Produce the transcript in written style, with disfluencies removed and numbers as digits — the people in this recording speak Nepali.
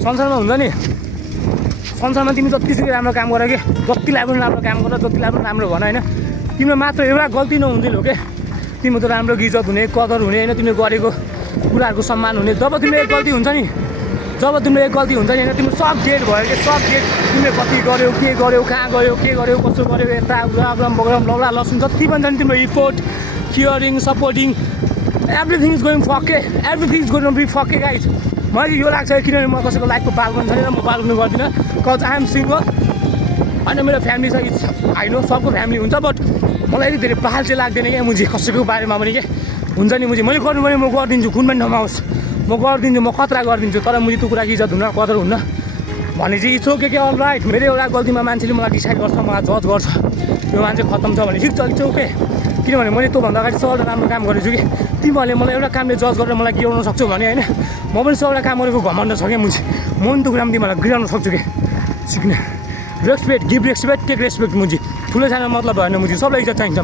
संसारमा हुन्छ नि संसारमा तिमी जतिसुकै राम्रो काम गर के जतिलाई पनि राम्रो काम गर जतिलाई पनि राम्रो भन होइन तिम्रो मात्र एउटा गल्ती नहुँदैन हो के तिम्रो त राम्रो इज्जत हुने कदर हुने होइन तिमीले गरेको कुराहरूको सम्मान हुने जब तिम्रो एक गल्ती हुन्छ नि जब तिम्रो एक गल्ती हुन्छ नि होइन तिम्रो सब डेट भयो कि सब डेट तिमीले कति गर्यौ के गर्यौ कहाँ गयो के गर्यौ कसो गर्यौ यता उराम बगराम लौला लसुन जति पनि छ नि तिम्रो effort caring supporting everything is going fake everything is going be fake guys मैले यो लाग्छ किनभने म कसैको लाइफको पाल्नु छैन म पाल्नु गर्दिनँ कज आई एम सिङ्गल होइन मेरो फ्यामिली छ इट्स आई नो सबको फ्यामिली हुन्छ बट मलाई यति धेरै पाल चाहिँ लाग्दैन क्या मुझे कसैको बारेमा पनि के हुन्छ नि मुझे मैले गर्नु भने म गरिदिन्छु कुन पनि ठाउँमा होस् म गरिदिन्छु म खतरा गरिदिन्छु तर मुझे त्यो कुराको इज्जत हुन कदर हुन्न भने चाहिँ इट्स ओके के अल राइट मेरो एउटा गल्तीमा मान्छेले मलाई डिसाइड गर्छ मलाई जज गर्छ यो मान्छे खत्तम छ भने ठिक छ इट्स ओके किनभने मैले त्योभन्दा अगाडि 100 राम्रो काम गरेको छु कि तिमीहरूले मलाई एउटा कामले जज गरेर मलाई गिराउन सक्छौ भने होइन म पनि 100 काम गरेको घमण्ड छ क्या मुझे म पनि त्यो कुरामा तिमीलाई गिराउन सक्छु कि सिक्ने respect give respect take respect मुझे ठुलो सानो मतलब भएन मुझे सबलाई इज्जत चाहिन्छ